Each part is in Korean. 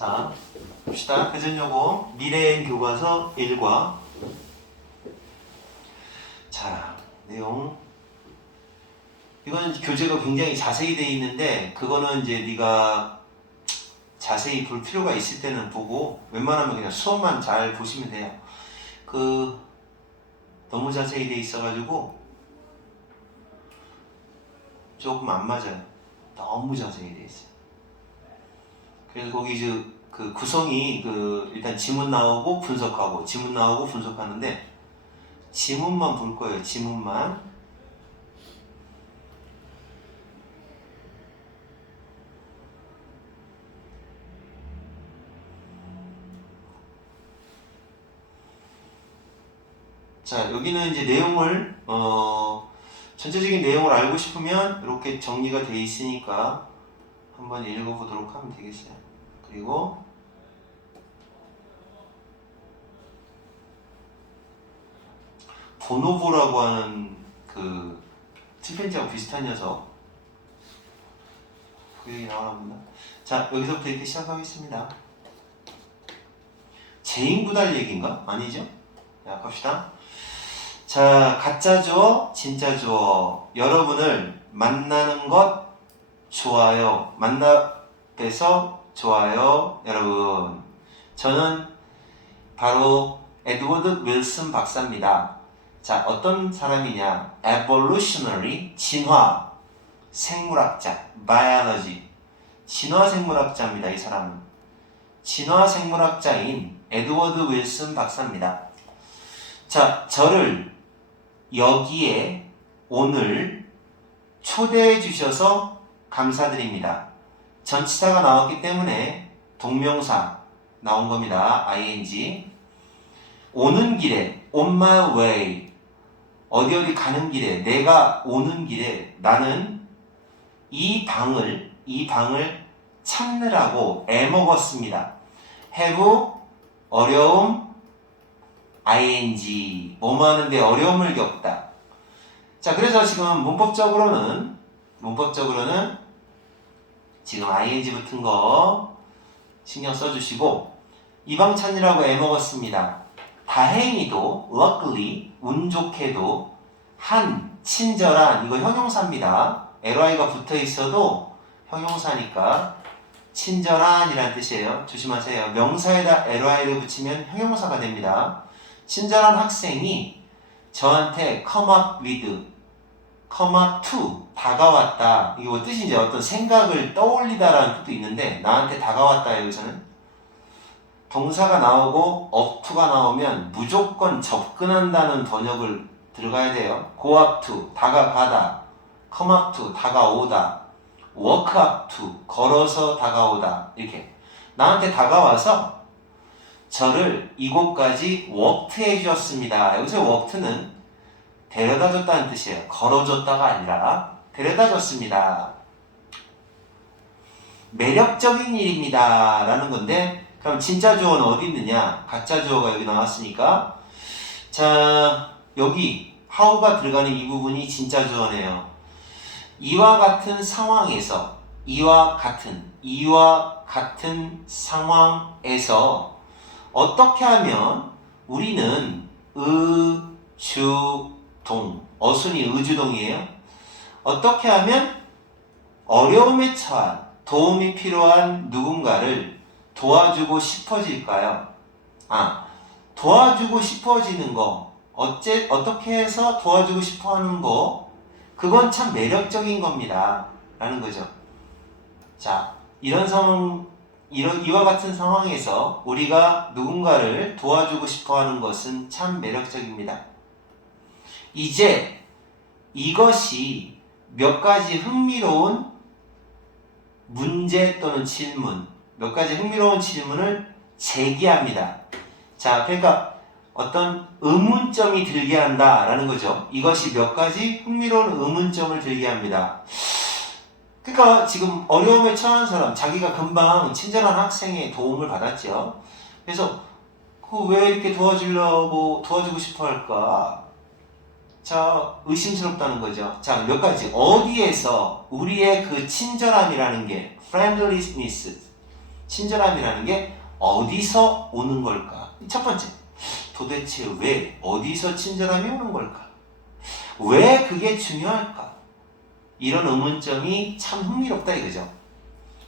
자, 봅시다. 회전요금 미래엔 교과서 1과 자, 내용 이건 교재가 굉장히 자세히 되어 있는데 그거는 이제 네가 자세히 볼 필요가 있을 때는 보고 웬만하면 그냥 수업만 잘 보시면 돼요. 너무 자세히 되어 있어가지고 조금 안 맞아요. 너무 자세히 되어 있어요. 그래서 거기 이제 그 구성이 일단 지문 나오고 분석하고 지문 나오고 분석하는데 지문만 볼 거예요. 지문만. 자, 여기는 이제 내용을 전체적인 내용을 알고 싶으면 이렇게 정리가 되어 있으니까 한번 읽어보도록 하면 되겠어요. 그리고 보노보라고 하는 그 침팬지하고 비슷한 녀석 그 얘기 나오나 보다. 자, 여기서부터 이렇게 시작하겠습니다. 재인구달 얘기인가? 아니죠? 자, 갑시다. 자, 가짜 주어, 진짜 주어. 여러분을 만나는 것 좋아요. 만나 뵈서 좋아요. 여러분. 저는 바로 에드워드 윌슨 박사입니다. 자, 어떤 사람이냐? Evolutionary, 진화, 생물학자, biology. 진화 생물학자입니다. 이 사람은. 진화 생물학자인 에드워드 윌슨 박사입니다. 자, 저를 여기에 오늘 초대해 주셔서 감사드립니다. 전치사가 나왔기 때문에 동명사 나온 겁니다. ing. 오는 길에 on my way. 어디 가는 길에 내가 오는 길에 나는 이 방을 찾느라고 애먹었습니다. have 어려움 ing 뭐뭐 하는데 어려움을 겪다. 자, 그래서 지금 문법적으로는 지금 ing 붙은 거 신경 써주시고 이 방 찾느라고 애먹었습니다. 다행히도 luckily 운 좋게도 한 친절한 이거 형용사입니다. ly가 붙어 있어도 형용사니까 친절한이라는 뜻이에요. 조심하세요. 명사에다 ly를 붙이면 형용사가 됩니다. 친절한 학생이 저한테 come up to 다가왔다. 이게 뭐 뜻인지 어떤 생각을 떠올리다라는 뜻도 있는데 나한테 다가왔다 여기서는 동사가 나오고 up to가 나오면 무조건 접근한다는 번역을 들어가야 돼요. go up to 다가가다, come up to 다가오다, walk up to 걸어서 다가오다. 이렇게 나한테 다가와서 저를 이곳까지 walk 해 주셨습니다. 여기서 walk는 데려다 줬다는 뜻이에요. 걸어줬다가 아니라 데려다 줬습니다. 매력적인 일입니다 라는 건데 그럼 진짜 주어는 어디 있느냐? 가짜 주어가 여기 나왔으니까 자, 여기 how가 들어가는 이 부분이 진짜 주어네요. 이와 같은 상황에서 이와 같은 상황에서 어떻게 하면 우리는 의주동 어순이 의주동이에요. 어떻게 하면 어려움에 처한 도움이 필요한 누군가를 도와주고 싶어질까요? 도와주고 싶어지는 거 어떻게 해서 도와주고 싶어하는 거 그건 참 매력적인 겁니다 라는 거죠. 자, 이런 상황 이와 같은 상황에서 우리가 누군가를 도와주고 싶어하는 것은 참 매력적입니다. 이제 이것이 몇 가지 흥미로운 문제 또는 질문, 몇 가지 흥미로운 질문을 제기합니다. 자, 그러니까 어떤 의문점이 들게 한다라는 거죠. 이것이 몇 가지 흥미로운 의문점을 들게 합니다. 그러니까 지금 어려움에 처한 사람, 자기가 금방 친절한 학생의 도움을 받았죠. 그래서 왜 이렇게 도와주고 싶어 할까? 자, 의심스럽다는 거죠. 자, 몇 가지. 어디에서 우리의 그 친절함이라는 게 friendliness 친절함이라는 게 어디서 오는 걸까? 첫 번째, 도대체 왜, 어디서 친절함이 오는 걸까? 왜 그게 중요할까? 이런 의문점이 참 흥미롭다 이거죠.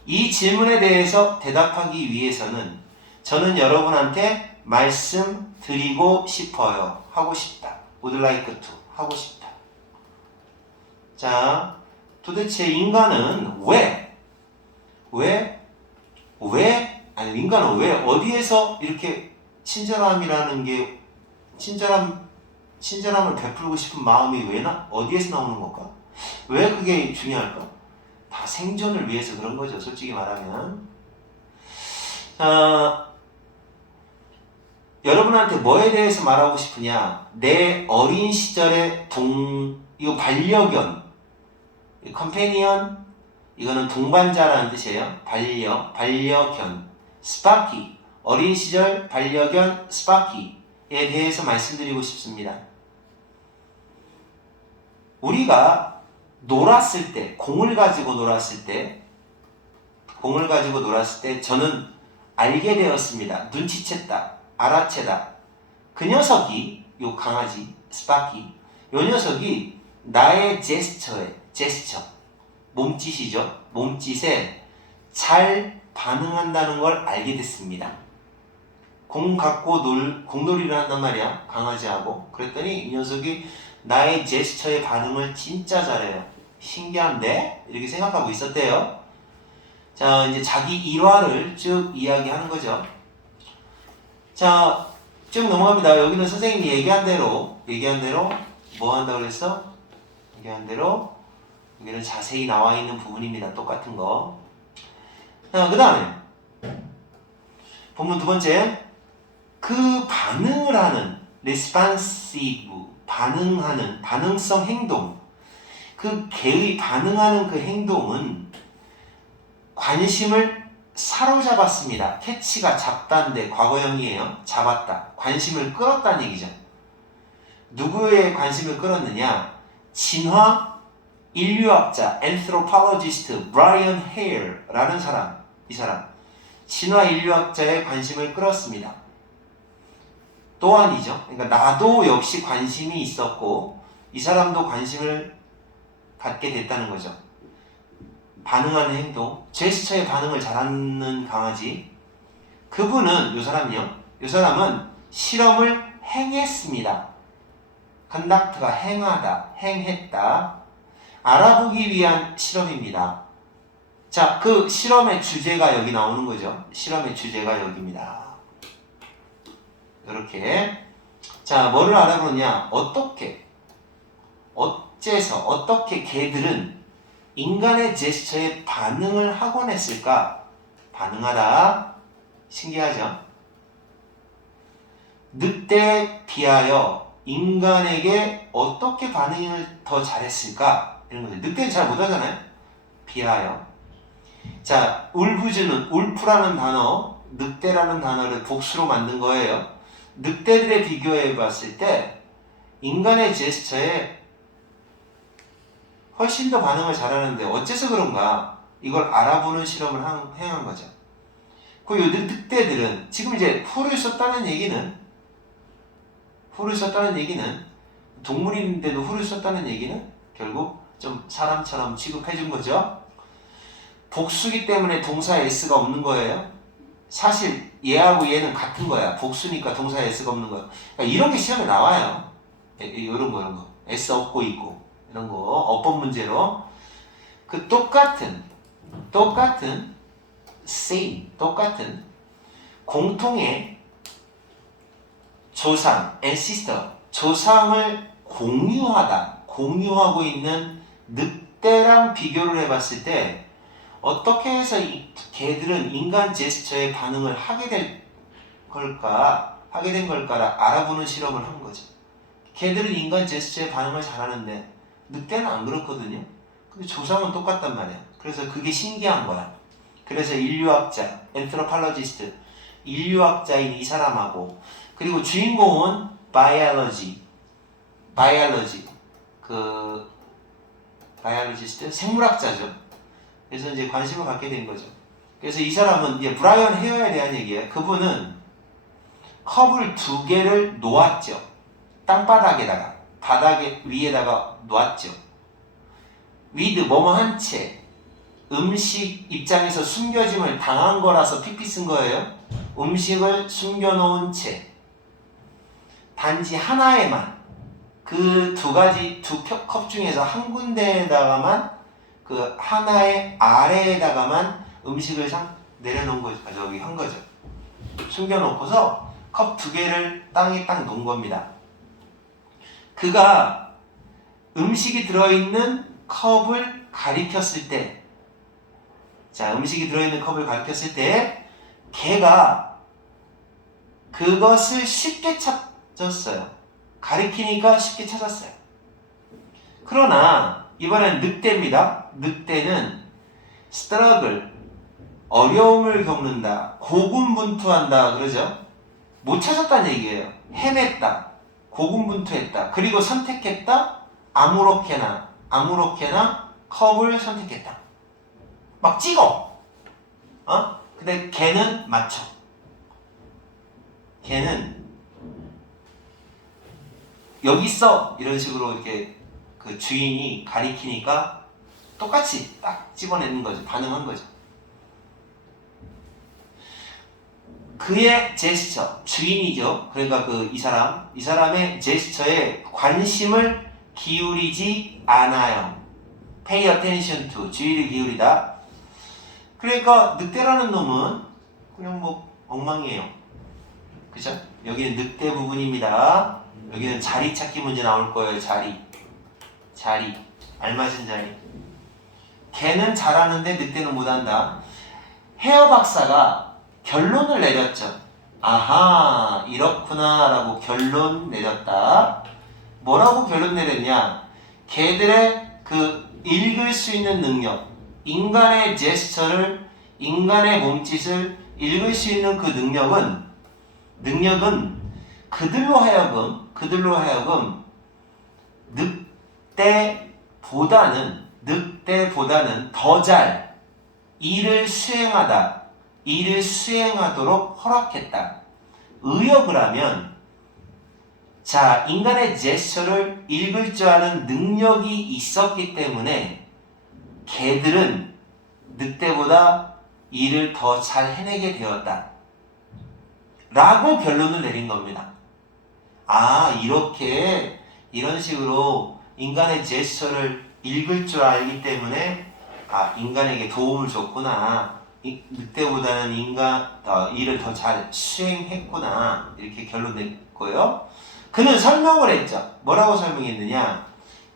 이 질문에 대해서 대답하기 위해서는 저는 여러분한테 말씀드리고 싶어요. 하고 싶다. would like to. 하고 싶다. 자, 도대체 인간은 아니, 인간은 왜, 어디에서 이렇게 친절함이라는 게, 친절함을 베풀고 싶은 마음이 어디에서 나오는 걸까? 왜 그게 중요할까? 다 생존을 위해서 그런 거죠. 솔직히 말하면. 여러분한테 뭐에 대해서 말하고 싶으냐? 내 어린 시절의 이거 반려견, 컴패니언, 이거는 동반자라는 뜻이에요. 반려견, 스파키, 어린 시절 반려견 스파키에 대해서 말씀드리고 싶습니다. 우리가 놀았을 때, 공을 가지고 놀았을 때 저는 알게 되었습니다. 눈치챘다, 알아채다. 그 녀석이, 요 강아지, 스파키, 요 녀석이 나의 제스처, 몸짓이죠. 몸짓에 잘 반응한다는 걸 알게 됐습니다. 공놀이를 한단 말이야, 강아지하고. 그랬더니 이 녀석이 나의 제스처에 반응을 진짜 잘해요. 신기한데? 이렇게 생각하고 있었대요. 자, 이제 자기 일화를 쭉 이야기하는 거죠. 자, 쭉 넘어갑니다. 여기는 선생님이 얘기한 대로 뭐 한다고 그랬어? 얘기한 대로 여기는 자세히 나와 있는 부분입니다. 똑같은 거. 자, 그 다음에 본문 두 번째, 그 반응을 하는 responsive, 반응성 행동, 그 개의 반응하는 그 행동은 관심을 사로잡았습니다. 캐치가 잡다인데 과거형이에요. 잡았다. 관심을 끌었다는 얘기죠. 누구의 관심을 끌었느냐? 진화 인류학자 anthropologist 브라이언 헤어라는 사람, 이 사람 진화 인류학자의 관심을 끌었습니다. 또한이죠. 그러니까 나도 역시 관심이 있었고 이 사람도 관심을 갖게 됐다는 거죠. 반응하는 행동, 제스처에 반응을 잘하는 강아지. 그분은, 요 사람은 실험을 행했습니다. conduct가 행했다. 알아보기 위한 실험입니다. 자, 그 실험의 주제가 여기 나오는 거죠. 실험의 주제가 여기입니다. 이렇게. 자, 뭐를 알아보느냐? 어떻게 개들은 인간의 제스처에 반응을 하곤 했을까? 반응하다. 신기하죠? 늑대에 비하여 인간에게 어떻게 반응을 더 잘했을까? 이런 거죠. 늑대는 잘 못하잖아요? 비하여. 자, 울프라는 단어, 늑대라는 단어를 복수로 만든 거예요. 늑대들에 비교해 봤을 때 인간의 제스처에 훨씬 더 반응을 잘하는데 어째서 그런가? 이걸 알아보는 실험을 행한 거죠. 그 늑대들은 지금 이제 풀을 썼다는 얘기는 동물인데도 풀을 썼다는 얘기는 결국 좀 사람처럼 취급해 준 거죠. 복수기 때문에 동사에 s가 없는 거예요. 사실 얘하고 얘는 같은 거야. 복수니까 동사에 s가 없는 거야. 그러니까 이런 게 시험에 나와요. 이런 거. s 없고 있고 이런 거 어법 문제로 그 똑같은 공통의 조상, ancestor, 조상을 공유하고 있는 늑대랑 비교를 해봤을 때 어떻게 해서 이 개들은 인간 제스처에 반응을 하게 된 걸까를 알아보는 실험을 한 거죠. 개들은 인간 제스처에 반응을 잘하는데 늑대는 안 그렇거든요. 근데 조상은 똑같단 말이야. 그래서 그게 신기한 거야. 그래서 인류학자, anthropologist, 인류학자인 이 사람하고 그리고 주인공은 biologist, 생물학자죠. 그래서 이제 관심을 갖게 된 거죠. 그래서 이 사람은 이제 브라이언 헤어에 대한 얘기예요. 그분은 컵을 2개를 놓았죠. 땅바닥에다가, 바닥에 위에다가 놓았죠. with 뭐뭐 한 채, 음식 입장에서 숨겨짐을 당한 거라서 PP 쓴 거예요. 음식을 숨겨놓은 채, 단지 하나에만, 그 두 가지, 두 컵 중에서 한 군데에다가만, 그 하나의 아래에다가만 음식을 내려놓은 거죠. 저기 한 거죠. 숨겨놓고서 컵 2개를 땅에 딱 놓은 겁니다. 그가 음식이 들어있는 컵을 가리켰을 때, 자, 음식이 들어있는 컵을 가리켰을 때, 걔가 그것을 쉽게 찾았어요. 가리키니까 쉽게 찾았어요. 그러나, 이번엔 늑대입니다. 늑대는 struggle, 어려움을 겪는다, 고군분투한다, 그러죠? 못 찾았다는 얘기예요. 헤맸다, 고군분투했다, 그리고 선택했다, 아무렇게나 컵을 선택했다. 막 찍어. 근데 걔는 맞춰. 걔는 여기 있어, 이런 식으로 이렇게 그 주인이 가리키니까 똑같이 딱 집어내는 거죠. 반응한 거죠. 그의 제스처, 주인이죠. 그러니까 이 사람의 제스처에 관심을 기울이지 않아요. pay attention to, 주의를 기울이다. 그러니까 늑대라는 놈은 그냥 뭐 엉망이에요. 그죠? 여기는 늑대 부분입니다. 여기는 자리 찾기 문제 나올 거예요. 자리, 알맞은 자리. 걔는 잘하는데 늑대는 못한다. 헤어 박사가 결론을 내렸죠. 아하, 이렇구나 라고 결론 내렸다. 뭐라고 결론 내렸냐? 걔들의 그 읽을 수 있는 능력, 인간의 제스처를, 인간의 몸짓을 읽을 수 있는 그 능력은 그들로 하여금 늑대보다는 더 잘 일을 수행하도록 허락했다. 의역을 하면, 자, 인간의 제스처를 읽을 줄 아는 능력이 있었기 때문에 걔들은 늑대보다 일을 더 잘 해내게 되었다. 라고 결론을 내린 겁니다. 아, 이런 식으로 인간의 제스처를 읽을 줄 알기 때문에, 아, 인간에게 도움을 줬구나. 늑대보다는 일을 더 잘 수행했구나. 이렇게 결론 냈고요. 그는 설명을 했죠. 뭐라고 설명했느냐?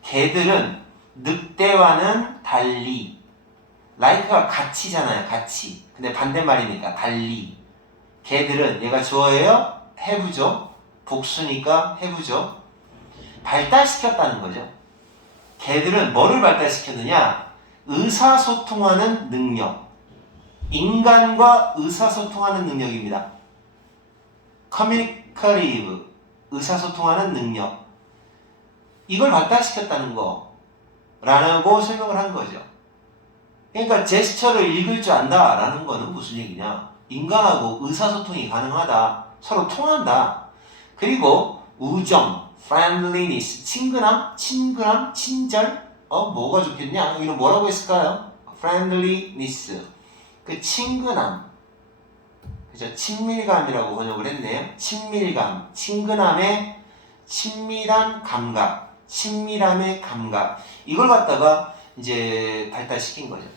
걔들은 늑대와는 달리, like가 같이잖아요. 같이. 근데 반대말이니까 달리. 걔들은, 얘가 주어예요? have죠. 복수니까 have죠. 발달시켰다는 거죠. 걔들은 뭐를 발달시켰느냐? 의사소통하는 능력. 인간과 의사소통하는 능력입니다. communicative, 의사소통하는 능력. 이걸 발달시켰다는 거라고 설명을 한 거죠. 그러니까 제스처를 읽을 줄 안다라는 거는 무슨 얘기냐? 인간하고 의사소통이 가능하다. 서로 통한다. 그리고 우정, friendliness, 친근함, 친절. 뭐가 좋겠냐? 여기는 뭐라고 했을까요? friendliness, 그 친근함. 그죠? 친밀감이라고 번역을 했네요. 친밀감, 친근함의 친밀한 감각, 친밀함의 감각. 이걸 갖다가 이제 발달시킨 거죠.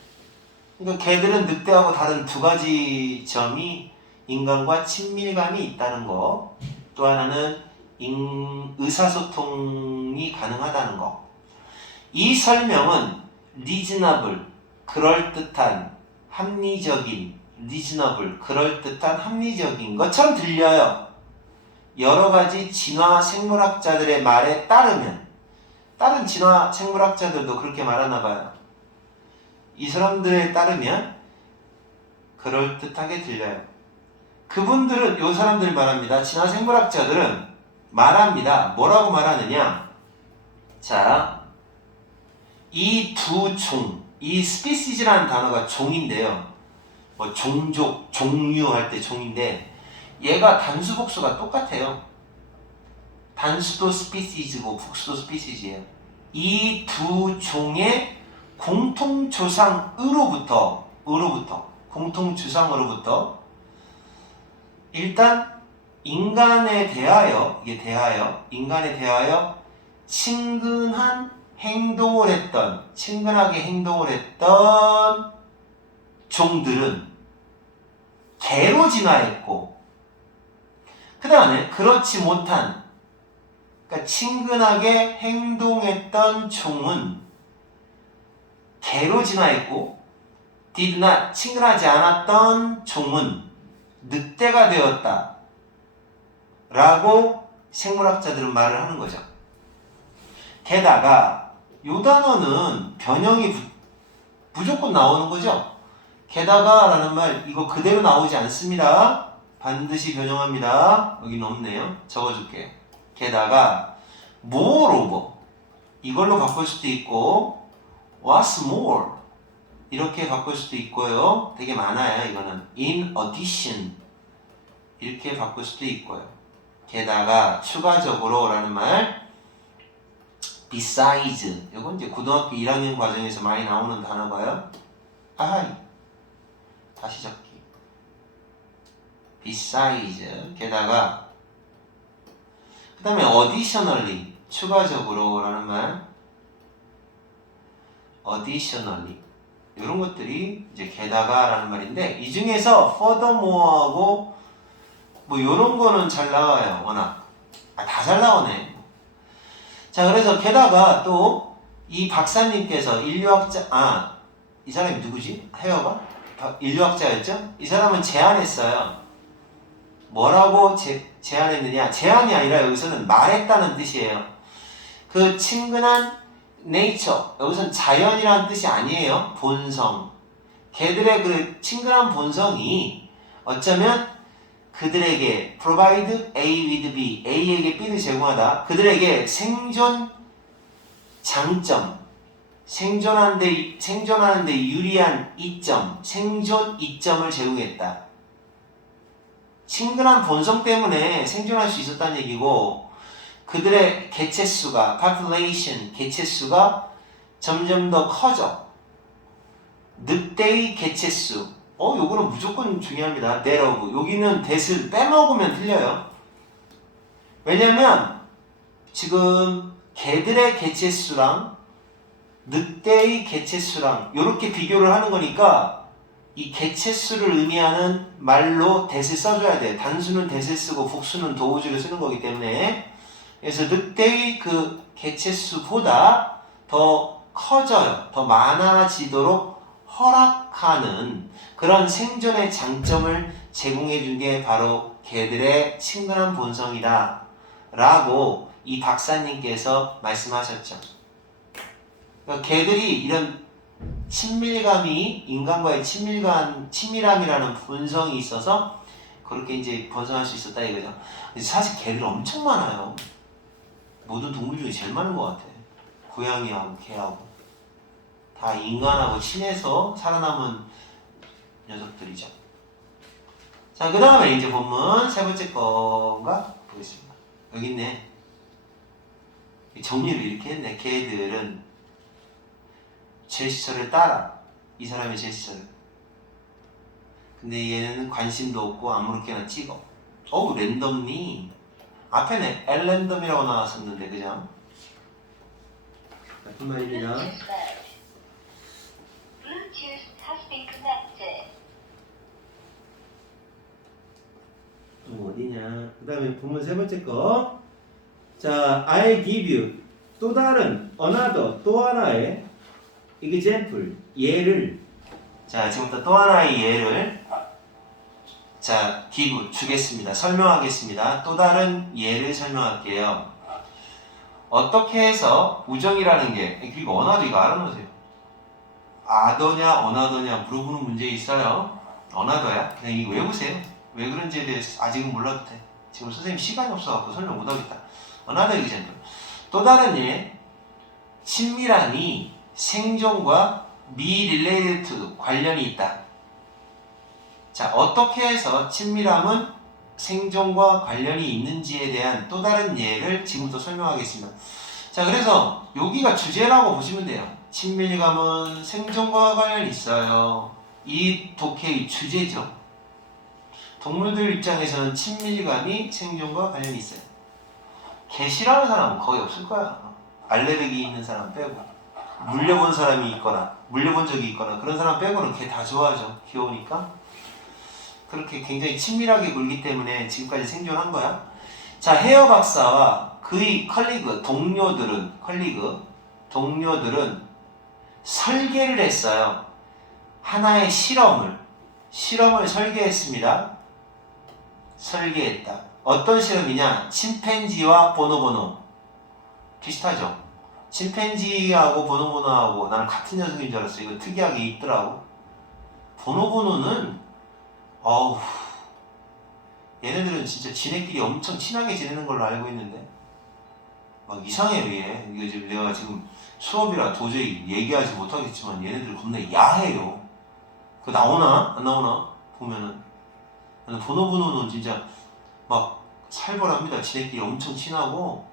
그러니까 걔들은 늑대하고 다른 두 가지 점이 인간과 친밀감이 있다는 거, 또 하나는 의사소통이 가능하다는 거. 이 설명은 reasonable, 그럴듯한, 합리적인, reasonable, 그럴듯한, 합리적인 것처럼 들려요. 여러 가지 진화 생물학자들의 말에 따르면, 다른 진화 생물학자들도 그렇게 말하나 봐요. 이 사람들에 따르면 그럴듯하게 들려요. 그분들은, 요 사람들이 말합니다. 진화 생물학자들은 말합니다. 뭐라고 말하느냐? 자, 이 두 종, 이 스피시즈라는 단어가 종인데요. 뭐 종족, 종류 할 때 종인데 얘가 단수 복수가 똑같아요. 단수도 스피시즈고 복수도 스피시즈예요. 이 두 종의 공통조상으로부터 공통조상으로부터 일단 인간에 대하여 친근하게 행동을 했던 종들은 개로 진화했고, 그 다음에 그렇지 못한, 그러니까 친근하게 행동했던 종은 개로 진화했고, did not, 친근하지 않았던 종은 늑대가 되었다 라고 생물학자들은 말을 하는 거죠. 게다가 이 단어는 변형이 무조건 나오는 거죠. 게다가 라는 말 이거 그대로 나오지 않습니다. 반드시 변형합니다. 여기는 없네요. 적어줄게요. 게다가 moreover 이걸로 바꿀 수도 있고 what's more 이렇게 바꿀 수도 있고요. 되게 많아요. 이거는 in addition 이렇게 바꿀 수도 있고요. 게다가 추가적으로 라는 말 besides 이건 이제 고등학교 1학년 과정에서 많이 나오는 단어가요. 아하이 다시 적기 besides 게다가 그 다음에 additionally 추가적으로 라는 말 additionally 이런 것들이 이제 게다가 라는 말인데 이 중에서 furthermore하고 뭐 이런 거는 잘 나와요. 워낙 다 잘 나오네. 자 그래서 게다가 또 이 박사님께서 인류학자 이 사람이 누구지? 헤어가? 인류학자였죠? 이 사람은 제안했어요. 뭐라고 제안했느냐? 제안이 아니라 여기서는 말했다는 뜻이에요. 그 친근한 nature 여기서는 자연이라는 뜻이 아니에요. 본성. 걔들의 그 친근한 본성이 어쩌면 그들에게 provide A with B, A에게 B를 제공하다. 그들에게 생존 장점, 생존하는데 유리한 이점, 생존 이점을 제공했다. 친근한 본성 때문에 생존할 수 있었다는 얘기고 그들의 개체수가 population, 개체수가 점점 더 커져. 늑대의 개체수 요거는 무조건 중요합니다. that of 여기는 that을 빼먹으면 틀려요. 왜냐면 지금 개들의 개체수랑 늑대의 개체수랑 이렇게 비교를 하는 거니까 이 개체수를 의미하는 말로 that을 써줘야 돼. 단수는 that을 쓰고 복수는 도우주를 쓰는 거기 때문에 그래서 늑대의 그 개체수보다 더 커져요. 더 많아지도록 허락하는 그런 생존의 장점을 제공해 준 게 바로 개들의 친근한 본성이다 라고 이 박사님께서 말씀하셨죠. 그러니까 개들이 이런 친밀감이 인간과의 친밀함이라는 본성이 있어서 그렇게 이제 번성할 수 있었다 이거죠. 사실 개들 엄청 많아요. 모든 동물 중에 제일 많은 것 같아. 고양이하고 개하고 다 인간하고 친해서 살아남은 녀석들이죠. 자, 그 다음에 이제 본문 세 번째 건가 보겠습니다. 여기 있네. 정리를 이렇게 했네. 개들은 제스처를 따라. 이 사람의 제스처를. 근데 얘는 관심도 없고 아무렇게나 찍어. 랜덤리. 앞에는 엘랜덤이라고 나왔었는데, 그죠? 나쁜 말입니다. 또 어디냐? 그 다음에 본문 세 번째 거. 자, I give you. 또 다른, another, 또 하나의 example, 예를. 자, 지금부터 또 하나의 예를. 자, give, 주겠습니다. 설명하겠습니다. 또 다른 예를 설명할게요. 어떻게 해서 우정이라는 게, 그리고 언어도 이거 알아놓으세요. 아더냐, 언어더냐 물어보는 문제 있어요. 언어더야? 그냥 이거 외우세요. 왜 그런지에 대해서 아직은 몰라도 돼. 지금 선생님 시간이 없어갖고 설명 못하겠다. 언어더 example. 또 다른 예, 친밀함이 생존과 미릴레이트 관련이 있다. 자, 어떻게 해서 친밀함은 생존과 관련이 있는지에 대한 또 다른 예를 지금부터 설명하겠습니다. 자, 그래서 여기가 주제라고 보시면 돼요. 친밀감은 생존과 관련이 있어요. 이 독해의 주제죠. 동물들 입장에서는 친밀감이 생존과 관련이 있어요. 개 싫어하는 사람은 거의 없을 거야. 알레르기 있는 사람 빼고. 물려본 사람이 있거나 물려본 적이 있거나 그런 사람 빼고는 개 다 좋아하죠. 귀여우니까. 그렇게 굉장히 친밀하게 굴기 때문에 지금까지 생존한 거야. 자, 헤어 박사와 그의 동료들은 설계를 했어요. 하나의 실험을 설계했습니다. 설계했다. 어떤 실험이냐? 침팬지와 보노보노. 비슷하죠? 침팬지하고 보노보노하고 나는 같은 녀석인 줄 알았어. 이거 특이하게 있더라고. 보노보노는 얘네들은 진짜 지네끼리 엄청 친하게 지내는 걸로 알고 있는데 막 이상해요. 이게 지금 내가 지금 수업이라 도저히 얘기하지 못하겠지만 얘네들 겁나 야해요. 그거 나오나? 안 나오나? 보면은 보노보노는 진짜 막 살벌합니다. 지네끼리 엄청 친하고.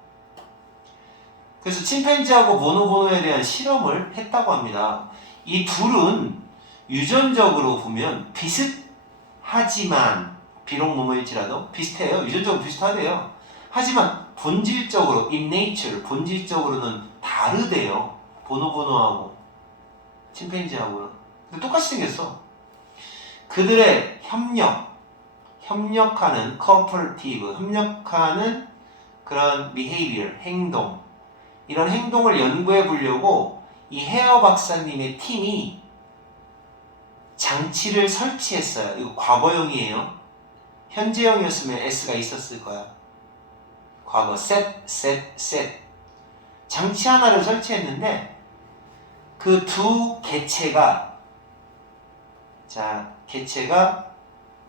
그래서 침팬지하고 보노보노에 대한 실험을 했다고 합니다. 이 둘은 유전적으로 보면 비슷하지만 비록 뭐뭐일지라도 비슷해요. 유전적으로 비슷하대요. 하지만 본질적으로 in nature 본질적으로는 다르대요. 보노보노하고 침팬지하고는. 근데 똑같이 생겼어. 그들의 협력하는 cooperative 협력하는 그런 behavior 행동 이런 행동을 연구해 보려고 이 헤어 박사님의 팀이 장치를 설치했어요. 이거 과거형이에요. 현재형이었으면 S가 있었을 거야. 과거 set 장치 하나를 설치했는데 그 두 개체가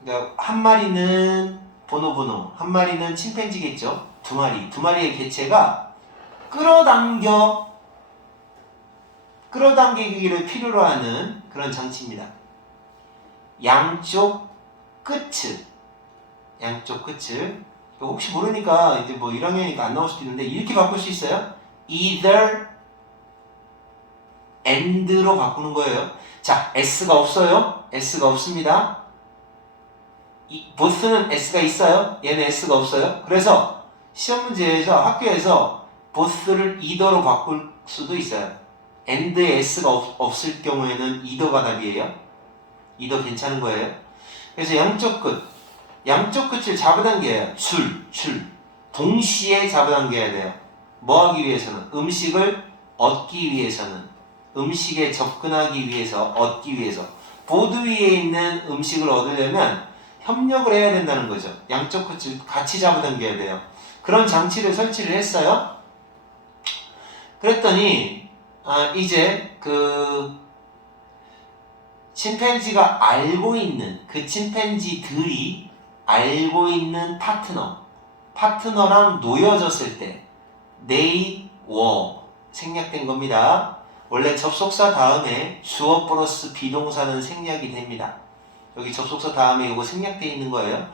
그러니까 한 마리는 보노보노, 한 마리는 침팬지겠죠. 두 마리의 개체가 끌어당기기를 필요로 하는 그런 장치입니다. 양쪽 끝을 혹시 모르니까 이제 뭐 1학년이니까 안 나올 수도 있는데 이렇게 바꿀 수 있어요. either and로 바꾸는 거예요. 자, S가 없어요. S가 없습니다. both는 S가 있어요. 얘는 S가 없어요. 그래서 시험 문제에서 학교에서 both를 either로 바꿀 수도 있어요. and에 S가 없을 경우에는 either가 답이에요. either 괜찮은 거예요. 그래서 양쪽 끝을 잡아당겨요. 동시에 잡아당겨야 돼요. 뭐 하기 위해서는? 음식을 얻기 위해서는. 음식에 접근하기 위해서, 얻기 위해서. 보드 위에 있는 음식을 얻으려면 협력을 해야 된다는 거죠. 양쪽 끝을 같이 잡아당겨야 돼요. 그런 장치를 설치를 했어요. 그랬더니 이제 그 침팬지가 알고 있는 그 침팬지들이 알고 있는 파트너랑 놓여졌을 때 they were 생략된 겁니다. 원래 접속사 다음에 주어 플러스 비동사는 생략이 됩니다. 여기 접속사 다음에 이거 생략되어 있는 거예요.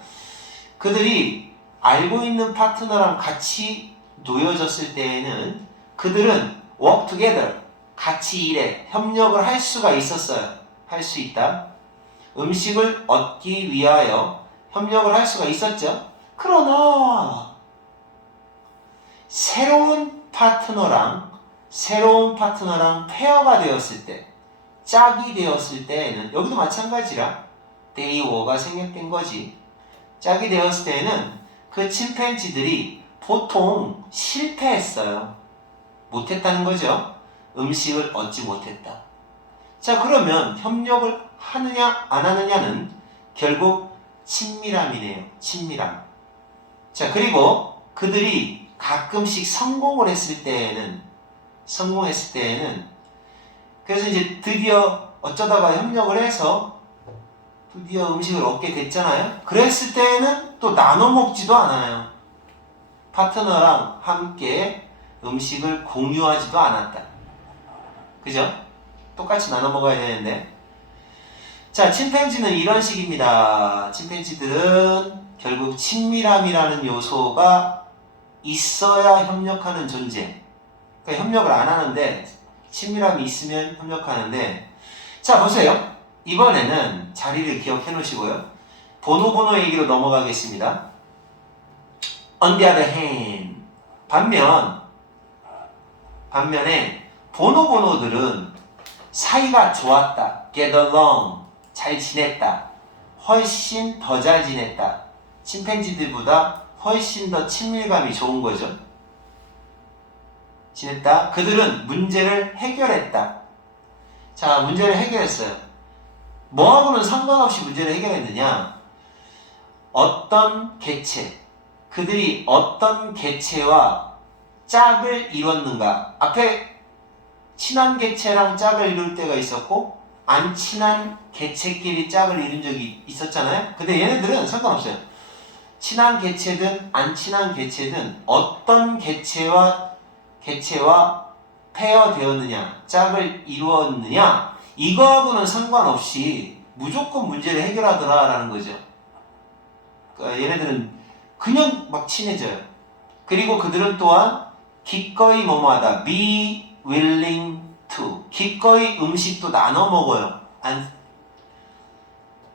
그들이 알고 있는 파트너랑 같이 놓여졌을 때에는 그들은 work together 같이 일해 협력을 할 수가 있었어요. 할 수 있다. 음식을 얻기 위하여 협력을 할 수가 있었죠. 그러나 새로운 파트너랑 페어가 되었을 때, 짝이 되었을 때에는 여기도 마찬가지라 they were가 생략된 거지. 짝이 되었을 때에는 그 침팬지들이 보통 실패했어요. 못했다는 거죠. 음식을 얻지 못했다. 자, 그러면 협력을 하느냐 안 하느냐는 결국 친밀함이네요. 친밀함. 자, 그리고 그들이 가끔씩 성공했을 때에는 그래서 이제 드디어 어쩌다가 협력을 해서 드디어 음식을 얻게 됐잖아요. 그랬을 때에는 또 나눠 먹지도 않아요. 파트너랑 함께 음식을 공유하지도 않았다. 그죠? 똑같이 나눠 먹어야 되는데. 자, 침팬지는 이런 식입니다. 침팬지들은 결국 친밀함이라는 요소가 있어야 협력하는 존재. 그러니까 협력을 안 하는데 친밀함이 있으면 협력하는데, 자 보세요. 이번에는 자리를 기억해 놓으시고요. 보노보노 얘기로 넘어가겠습니다. On the other hand, 반면에 보노보노들은 사이가 좋았다, get along, 잘 지냈다, 훨씬 더 잘 지냈다, 침팬지들보다 훨씬 더 친밀감이 좋은 거죠. 지냈다. 그들은 문제를 해결했다. 자, 문제를 해결했어요. 뭐하고는 상관없이 문제를 해결했느냐? 어떤 개체, 그들이 어떤 개체와 짝을 이뤘는가? 앞에 친한 개체랑 짝을 이룰 때가 있었고 안 친한 개체끼리 짝을 이룬 적이 있었잖아요. 근데 얘네들은 상관없어요. 친한 개체든 안 친한 개체든 어떤 개체와 페어되었느냐, 짝을 이루었느냐, 이거하고는 상관없이 무조건 문제를 해결하더라라는 거죠. 그러니까 얘네들은 그냥 막 친해져요. 그리고 그들은 또한 기꺼이 뭐뭐하다, be willing to, 기꺼이 음식도 나눠 먹어요.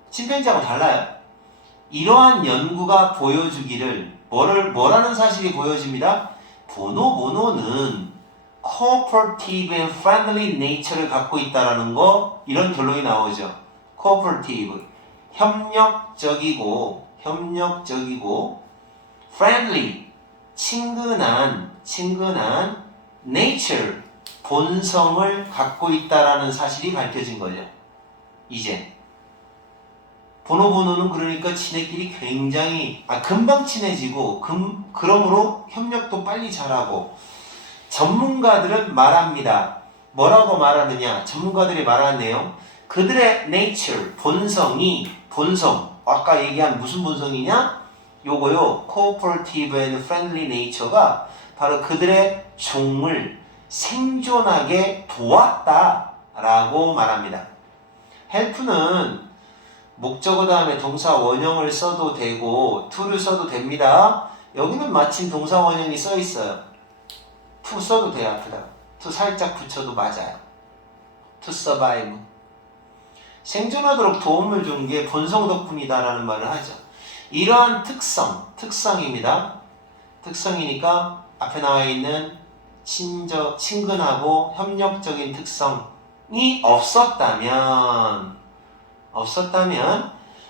침팬지하고 달라요. 이러한 연구가 보여주기를 뭐라는 사실이 보여집니다. 보노보노는 cooperative and friendly nature를 갖고 있다라는 거, 이런 결론이 나오죠. cooperative, 협력적이고 friendly, 친근한 nature, 본성을 갖고 있다라는 사실이 밝혀진 거죠. 이제 보노보노는 그러니까 지네끼리 굉장히 금방 친해지고 그러므로 협력도 빨리 잘하고, 전문가들은 말합니다. 뭐라고 말하느냐? 전문가들이 말하는 내용, 그들의 nature, 본성, 아까 얘기한 무슨 본성이냐? 요거요, cooperative and friendly nature가 바로 그들의 종을 생존하게 도왔다라고 말합니다. help는 목적어 다음에 동사 원형을 써도 되고 to를 써도 됩니다. 여기는 마침 동사 원형이 써 있어요. to 써도 돼요. 앞에다 to 살짝 붙여도 맞아요. to survive, 생존하도록 도움을 준 게 본성 덕분이다라는 말을 하죠. 이러한 특성입니다. 특성이니까 앞에 나와 있는 친근하고 협력적인 특성이 없었다면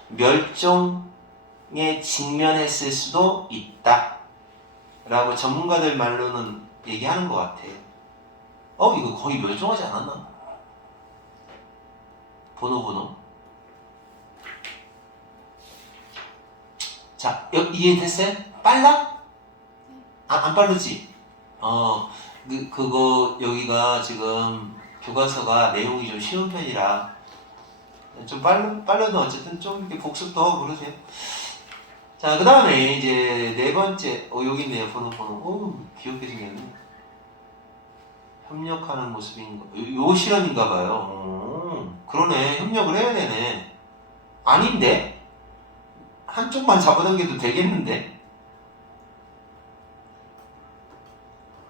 멸종에 직면했을 수도 있다 라고 전문가들 말로는 얘기하는 것 같아요. 이거 거의 멸종하지 않았나? 보노보노. 자, 이해됐어요? 빨라? 안 빠르지? 그거 여기가 지금 교과서가 내용이 좀 쉬운 편이라 좀 빨라도 어쨌든 좀 이렇게 복습도 하고 그러세요. 자, 그 다음에 이제 네 번째, 여기 있네요. 보노보노. 귀엽게 생겼네. 협력하는 모습인가, 요 실험인가 봐요. 그러네. 협력을 해야 되네. 아닌데? 한쪽만 잡아당겨도 되겠는데?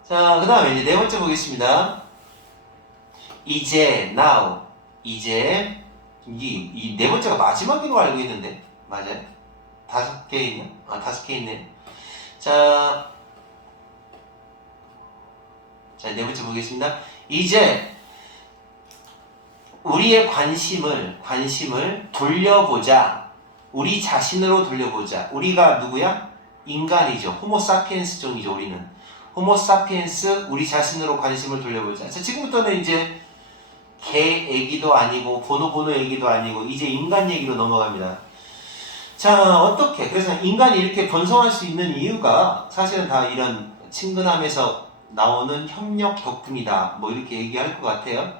자, 그 다음에 이제 네 번째 보겠습니다. 이제, now. 이제, 이 네 번째가 마지막인 거 알고 있는데. 맞아요? 5개 있냐? 5개 있네. 자, 네 번째 보겠습니다. 이제 우리의 관심을 돌려보자. 우리 자신으로 돌려보자. 우리가 누구야? 인간이죠. 호모사피엔스 종이죠. 우리는 호모사피엔스, 우리 자신으로 관심을 돌려보자. 자, 지금부터는 이제 개 얘기도 아니고 보노보노 얘기도 아니고 이제 인간 얘기로 넘어갑니다. 자, 어떻게? 그래서 인간이 이렇게 번성할 수 있는 이유가 사실은 다 이런 친근함에서 나오는 협력 덕분이다. 뭐 이렇게 얘기할 것 같아요.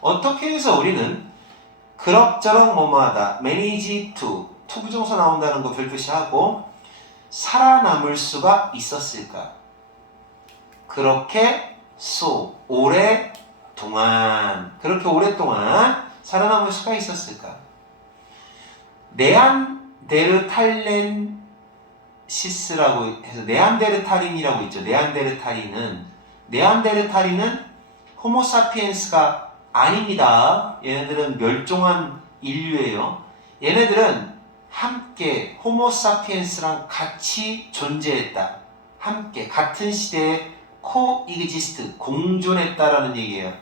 어떻게 해서 우리는 그럭저럭 뭐뭐하다, manage to 부정사 나온다는 거 별표시하고 살아남을 수가 있었을까? 그렇게 오랫동안 살아남을 수가 있었을까? 네안데르탈렌시스라고 해서 네안데르탈인이라고 있죠. 네안데르탈인은 호모사피엔스가 아닙니다. 얘네들은 멸종한 인류예요. 얘네들은 함께 호모사피엔스랑 같이 존재했다. 함께 같은 시대에 코이그지스트 공존했다라는 얘기예요.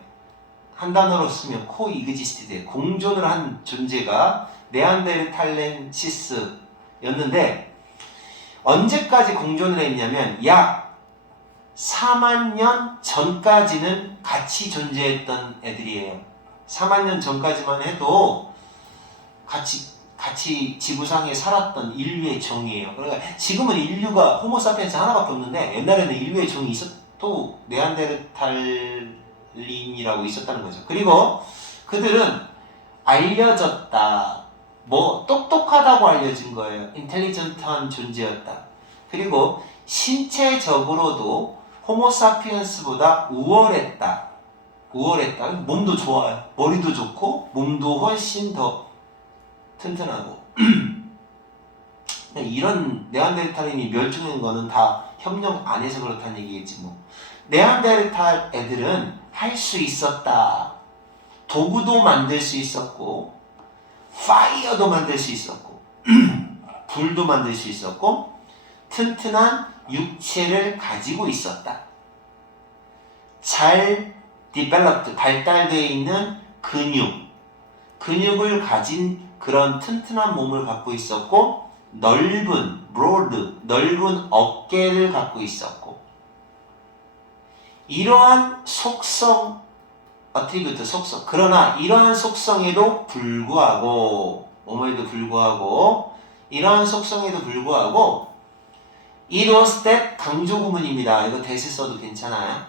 한 단어로 쓰면 코이그지스트에 공존을 한 존재가 네안데르탈렌시스였는데 언제까지 공존을 했냐면 약 4만 년 전까지는 같이 존재했던 애들이에요. 4만 년 전까지만 해도 같이 지구상에 살았던 인류의 종이에요. 그러니까 지금은 인류가 호모사피엔스 하나밖에 없는데 옛날에는 인류의 종이 또 네안데르탈린이라고 있었다는 거죠. 그리고 그들은 알려졌다. 똑똑하다고 알려진 거예요. 인텔리전트한 존재였다. 그리고 신체적으로도 호모사피엔스보다 우월했다. 몸도 좋아요. 머리도 좋고 몸도 훨씬 더 튼튼하고 이런 네안데르탈인이 멸종한 거는 다 협력 안 해서 그렇다는 얘기겠지 뭐. 네안데르탈 애들은 할 수 있었다. 도구도 만들 수 있었고 파이어도 만들 수 있었고 불도 만들 수 있었고 튼튼한 육체를 가지고 있었다. 잘 developed, 발달되어 있는 근육을 가진 그런 튼튼한 몸을 갖고 있었고 넓은 어깨를 갖고 있었고 이러한 속성, attribute 속성. 그러나 이러한 속성에도 불구하고 이러한 속성에도 불구하고 it was that 강조 구문입니다. 이거 대세 써도 괜찮아요.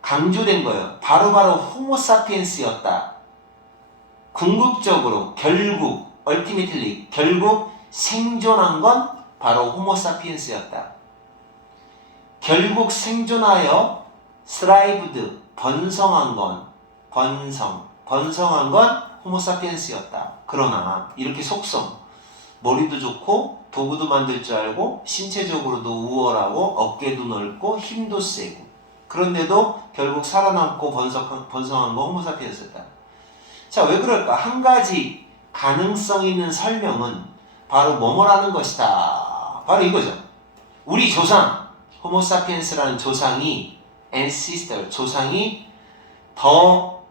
강조된 거예요. 바로 호모사피엔스였다. 궁극적으로 ultimately 결국 생존한 건 바로 호모사피엔스였다. 결국 생존하여 thrived 번성한 건 호모사피엔스였다. 그러나 이렇게 속성 머리도 좋고 도구도 만들 줄 알고 신체적으로도 우월하고 어깨도 넓고 힘도 세고 그런데도 결국 살아남고 번성한 거 호모사피엔스였다. 자, 왜 그럴까? 한 가지 가능성 있는 설명은 바로 뭐뭐라는 것이다. 바로 이거죠. 우리 조상 호모사피엔스라는 조상이 조상이 더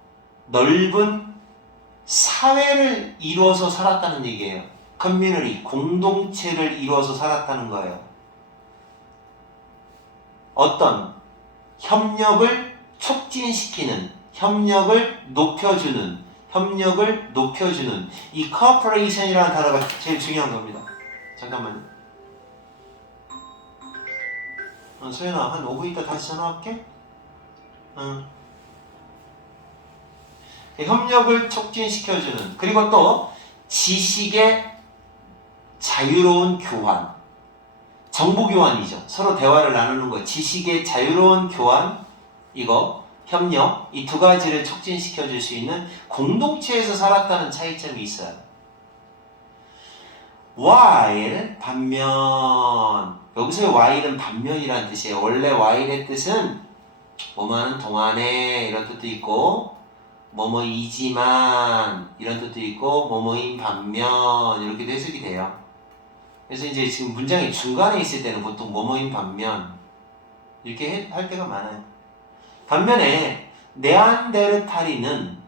넓은 사회를 이루어서 살았다는 얘기예요. 커뮤니티, 공동체를 이루어서 살았다는 거예요. 어떤 협력을 촉진시키는, 협력을 높여주는 이 cooperation이라는 단어가 제일 중요한 겁니다. 잠깐만요. 소연아, 한 5분 있다 다시 전화할게. 협력을 촉진시켜주는, 그리고 또 지식의 자유로운 교환, 정보 교환이죠. 서로 대화를 나누는 거. 지식의 자유로운 교환, 이거 협력, 이 두 가지를 촉진시켜 줄 수 있는 공동체에서 살았다는 차이점이 있어요. while 반면, 여기서의 while은 반면이라는 뜻이에요. 원래 while의 뜻은 뭐뭐하는 동안에 이런 뜻도 있고 뭐뭐이지만 이런 뜻도 있고 뭐뭐인 반면 이렇게도 해석이 돼요. 그래서 이제 지금 문장이 중간에 있을 때는 보통 뭐뭐인 반면 이렇게 할 때가 많아요. 반면에 네안데르탈인은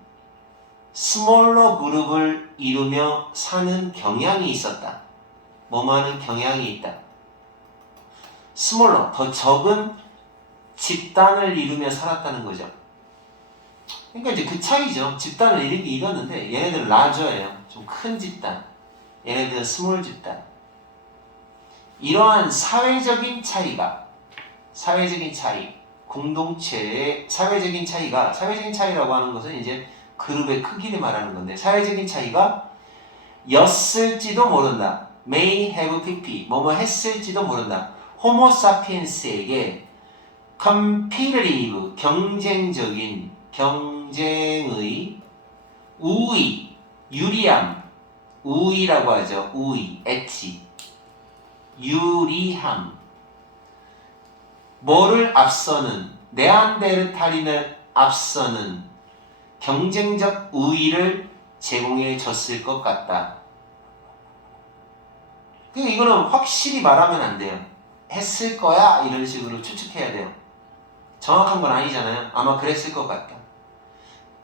스몰러 그룹을 이루며 사는 경향이 있었다. 뭐뭐하는 경향이 있다. 스몰러, 더 적은 집단을 이루며 살았다는 거죠. 그러니까 이제 그 차이죠. 집단을 이뤘는데 얘네들은 라저예요. 좀 큰 집단. 얘네들은 스몰 집단. 이러한 사회적인 차이, 공동체의 사회적인 차이라고 하는 것은 이제 그룹의 크기를 말하는 건데, 사회적인 차이가 였을지도 모른다. may have pp, 뭐뭐 했을지도 모른다. 호모사피엔스에게 competitive, 경쟁의 우위, 유리함, 우위라고 하죠. 우위, 엣지, 유리함. 뭐를 앞서는, 네안데르탈인을 앞서는 경쟁적 우위를 제공해 줬을 것 같다. 그러니까 이거는 확실히 말하면 안 돼요. 했을 거야 이런 식으로 추측해야 돼요. 정확한 건 아니잖아요. 아마 그랬을 것 같다.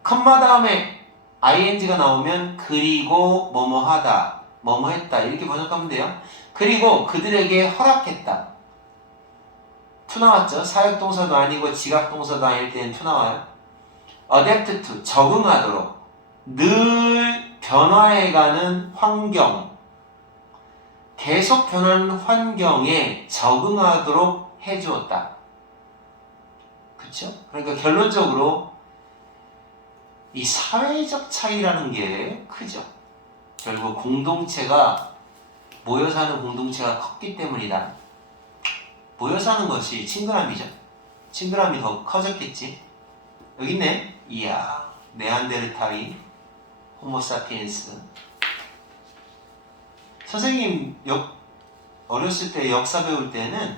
컴마 다음에 ing가 나오면 그리고 뭐뭐 하다, 뭐뭐 했다 이렇게 번역하면 돼요. 그리고 그들에게 허락했다. to 나왔죠. 사역동사도 아니고 지각동사도 아닐 때는 to 나와요. adapt to, 적응하도록, 늘 변화해가는 환경, 계속 변하는 환경에 적응하도록 해주었다. 그쵸? 그러니까 결론적으로 이 사회적 차이라는 게 크죠. 결국 공동체가, 모여 사는 공동체가 컸기 때문이다. 모여 사는 것이 친근함이죠. 친근함이 더 커졌겠지. 여기 있네. 이야, 네안데르탈인, 호모사피엔스. 선생님 어렸을 때 역사 배울 때는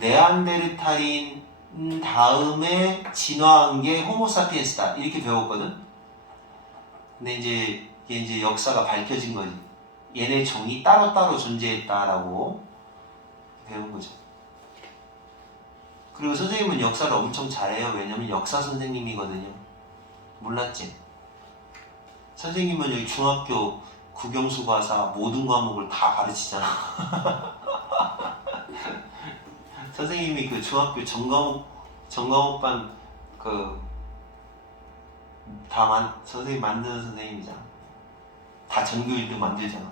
네안데르탈인 다음에 진화한 게 호모사피엔스다 이렇게 배웠거든. 근데 이제 이게 역사가 밝혀진 거지. 얘네 종이 따로따로 존재했다라고 배운 거죠. 그리고 선생님은 역사를 엄청 잘해요. 왜냐면 역사 선생님이거든요. 몰랐지? 선생님은 여기 중학교 국영수 과사 모든 과목을 다 가르치잖아. 선생님이 그 중학교 전과목반 선생님 만드는 선생님이잖아. 다 전교 1등 만들잖아.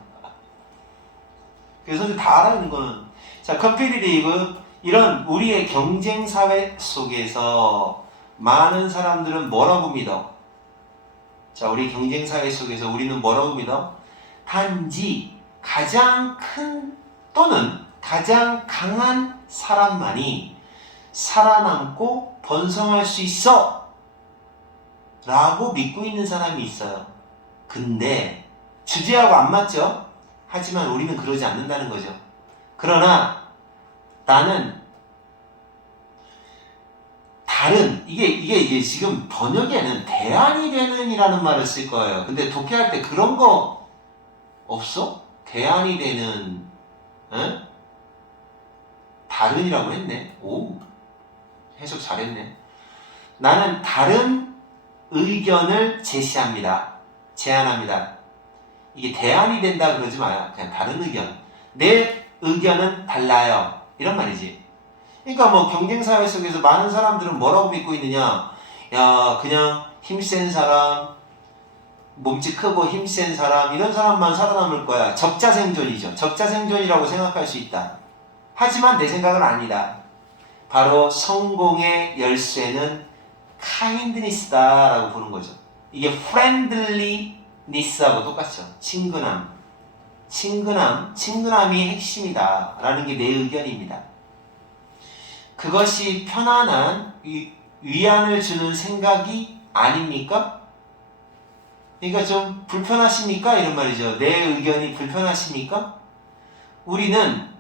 그래서 선생님 다 알아야 하는 거는, 자, 컴피티티브, 이런 우리의 경쟁 사회 속에서 많은 사람들은 뭐라고 믿어? 자, 우리 경쟁 사회 속에서 우리는 뭐라고 믿어? 단지 가장 큰 또는 가장 강한 사람만이 살아남고 번성할 수 있어 라고 믿고 있는 사람이 있어요. 근데 주제하고 안 맞죠? 하지만 우리는 그러지 않는다는 거죠. 그러나 나는 다른, 이게 지금 번역에는 대안이 되는 이라는 말을 쓸 거예요. 근데 독해할 때 그런 거 없어? 대안이 되는, 응? 다른이라고 했네. 오, 해석 잘했네. 나는 다른 의견을 제시합니다. 제안합니다. 이게 대안이 된다 그러지 마요. 그냥 다른 의견. 내 의견은 달라요. 이런 말이지. 그러니까 뭐 경쟁사회 속에서 많은 사람들은 뭐라고 믿고 있느냐. 야, 그냥 힘센 사람, 몸집 크고 힘센 사람, 이런 사람만 살아남을 거야. 적자생존이죠. 적자생존이라고 생각할 수 있다. 하지만 내 생각은 아니다. 바로 성공의 열쇠는 kindness다 라고 보는 거죠. 이게 friendliness하고 똑같죠. 친근함이 핵심이다 라는 게 내 의견입니다. 그것이 편안한 위안을 주는 생각이 아닙니까? 그러니까 좀 불편하십니까? 이런 말이죠. 내 의견이 불편하십니까? 우리는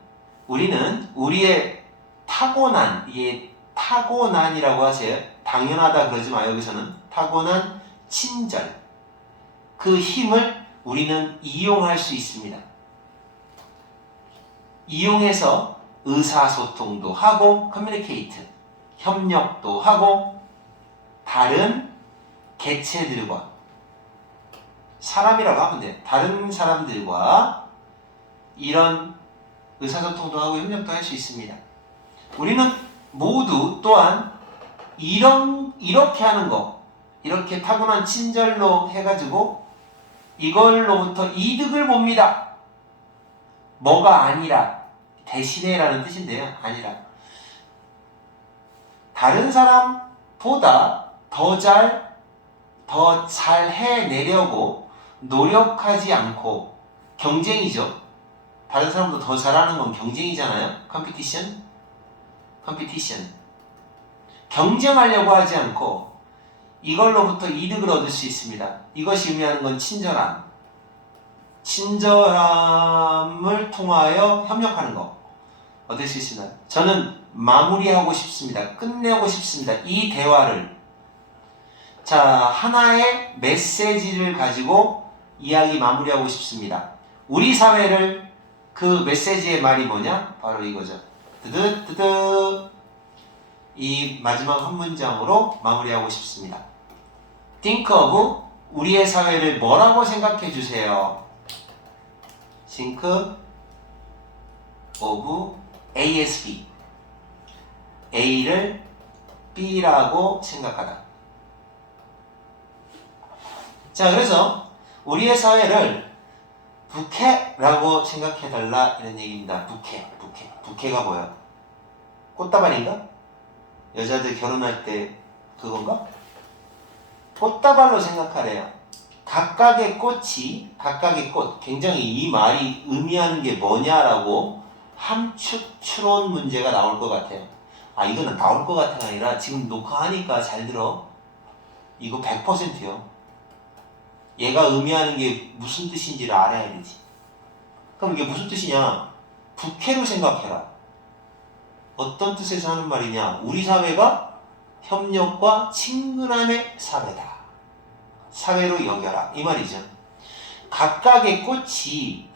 우리의 타고난, 이게 타고난이라고 하세요. 당연하다 그러지 마요. 여기서는 타고난 친절, 그 힘을 우리는 이용할 수 있습니다. 이용해서 의사소통도 하고 커뮤니케이트, 협력도 하고 다른 개체들과, 사람이라고 하면 돼. 다른 사람들과 이런 의사소통도 하고 협력도 할 수 있습니다. 우리는 모두 또한 이렇게 하는 거, 이렇게 타고난 친절로 해가지고 이걸로부터 이득을 봅니다. 뭐가 아니라, 대신에 라는 뜻인데요. 아니라. 다른 사람보다 더 잘 해내려고 노력하지 않고, 경쟁이죠. 다른 사람보다 더 잘하는 건 경쟁이잖아요. 컴피티션. 경쟁하려고 하지 않고 이걸로부터 이득을 얻을 수 있습니다. 이것이 의미하는 건 친절함. 친절함을 통하여 협력하는 거. 어떻게 쓰시나요? 저는 마무리하고 싶습니다. 끝내고 싶습니다. 이 대화를. 자, 하나의 메시지를 가지고 이야기 마무리하고 싶습니다. 우리 사회를 그 메시지의 말이 뭐냐? 바로 이거죠. 뜨드뜨드. 이 마지막 한 문장으로 마무리하고 싶습니다. Think of 우리의 사회를 뭐라고 생각해 주세요. Think of ASB. A를 B라고 생각하다. 자, 그래서 우리의 사회를 부캐라고 생각해달라 이런 얘기입니다. 부캐가 뭐야? 꽃다발인가? 여자들 결혼할 때 그건가? 꽃다발로 생각하래요. 각각의 꽃이, 각각의 꽃, 굉장히 이 말이 의미하는 게 뭐냐라고 함축 추론 문제가 나올 것 같아요. 아, 이거는 나올 것 같아가 아니라 지금 녹화하니까 잘 들어. 이거 100%요. 얘가 의미하는 게 무슨 뜻인지를 알아야 되지. 그럼 이게 무슨 뜻이냐? 부캐로 생각해라. 어떤 뜻에서 하는 말이냐? 우리 사회가 협력과 친근함의 사회다. 사회로 여겨라. 이 말이죠. 각각의 꽃이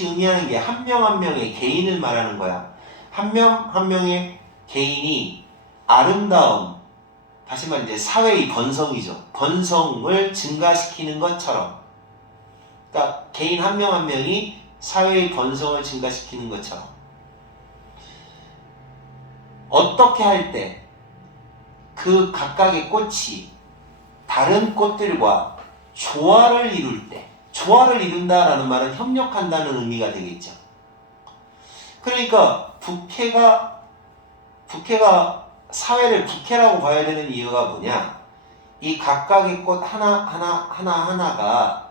의미하는 게 한 명 한 명의 개인을 말하는 거야. 한 명 한 명의 개인이 아름다움, 다시 말해 이제 사회의 번성이죠. 번성을 증가시키는 것처럼. 그러니까 개인 한 명 한 명이 사회의 번성을 증가시키는 것처럼. 어떻게 할 때 그 각각의 꽃이 다른 꽃들과 조화를 이룰 때, 조화를 이룬다라는 말은 협력한다는 의미가 되겠죠. 그러니까 부캐가 사회를 부캐라고 봐야 되는 이유가 뭐냐? 이 각각의 꽃 하나하나가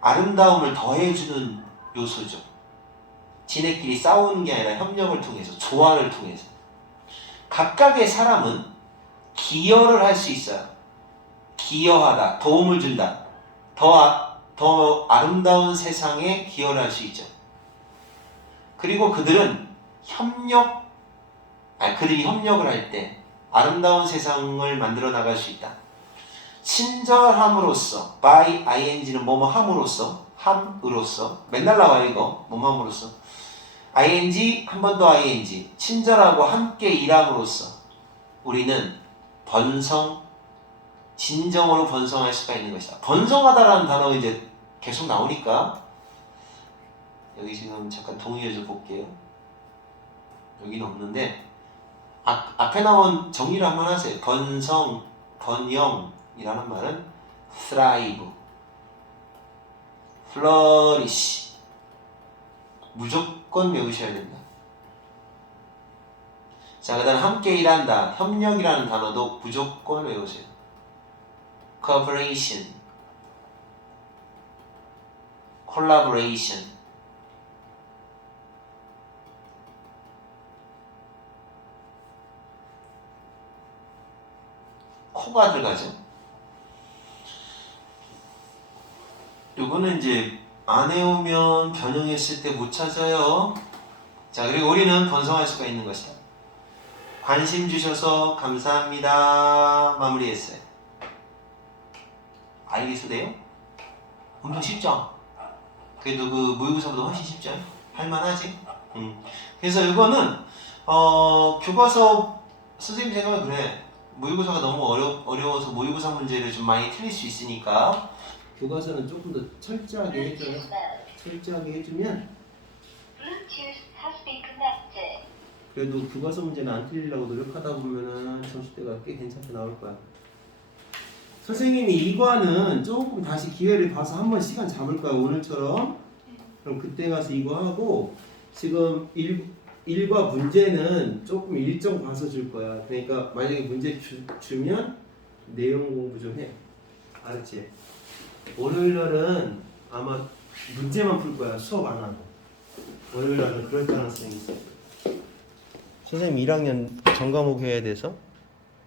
아름다움을 더해주는 요소죠. 지네끼리 싸우는 게 아니라 협력을 통해서, 조화를 통해서. 각각의 사람은 기여를 할 수 있어요. 기여하다, 도움을 준다. 더 아름다운 세상에 기여를 할 수 있죠. 그리고 그들이 협력을 할 때 아름다운 세상을 만들어 나갈 수 있다. 친절함으로써, by ing는 뭐뭐 함으로써, 맨날 나와요 이거, 뭐뭐 함으로써. ing, 한 번 더 ing, 친절하고 함께 일함으로써 우리는 진정으로 번성할 수가 있는 것이다. 번성하다라는 단어가 이제 계속 나오니까 여기 지금 잠깐 동의해 줘 볼게요. 여기는 없는데 앞에 나온 정리를 한번 하세요. 번영이라는 말은 thrive, flourish. 무조건 외우셔야 된다. 자, 그 다음 함께 일한다. 협력이라는 단어도 무조건 외우세요. cooperation, collaboration. 코가 들어가죠. 요거는 이제 안 외우면 변형했을 때 못 찾아요. 자, 그리고 우리는 번성할 수가 있는 것이다. 관심 주셔서 감사합니다. 마무리했어요. 알겠으세요? 엄청 쉽죠? 그래도 그 모의고사보다 훨씬 쉽죠? 할만하지? 그래서 이거는 교과서 선생님 생각은 그래. 모의고사가 너무 어려워서 모의고사 문제를 좀 많이 틀릴 수 있으니까 교과서는 조금 더 철저하게 해줘요. 철저하게 해주면 그래도 교과서 문제는 안 틀리려고 노력하다 보면은 점수대가 꽤 괜찮게 나올 거야. 선생님이 이과는 조금 다시 기회를 봐서 한번 시간 잡을 거야, 오늘처럼. 그럼 그때 가서 이거 하고, 지금 일과 문제는 조금 일정 봐서 줄 거야. 그러니까 만약에 문제 주면 내용 공부 좀 해. 알았지? 월요일날은 아마 문제만 풀 거야. 수업 안 하고. 월요일날은 그럴 가능성이 있어. 선생님 1학년 전과목 해야 돼서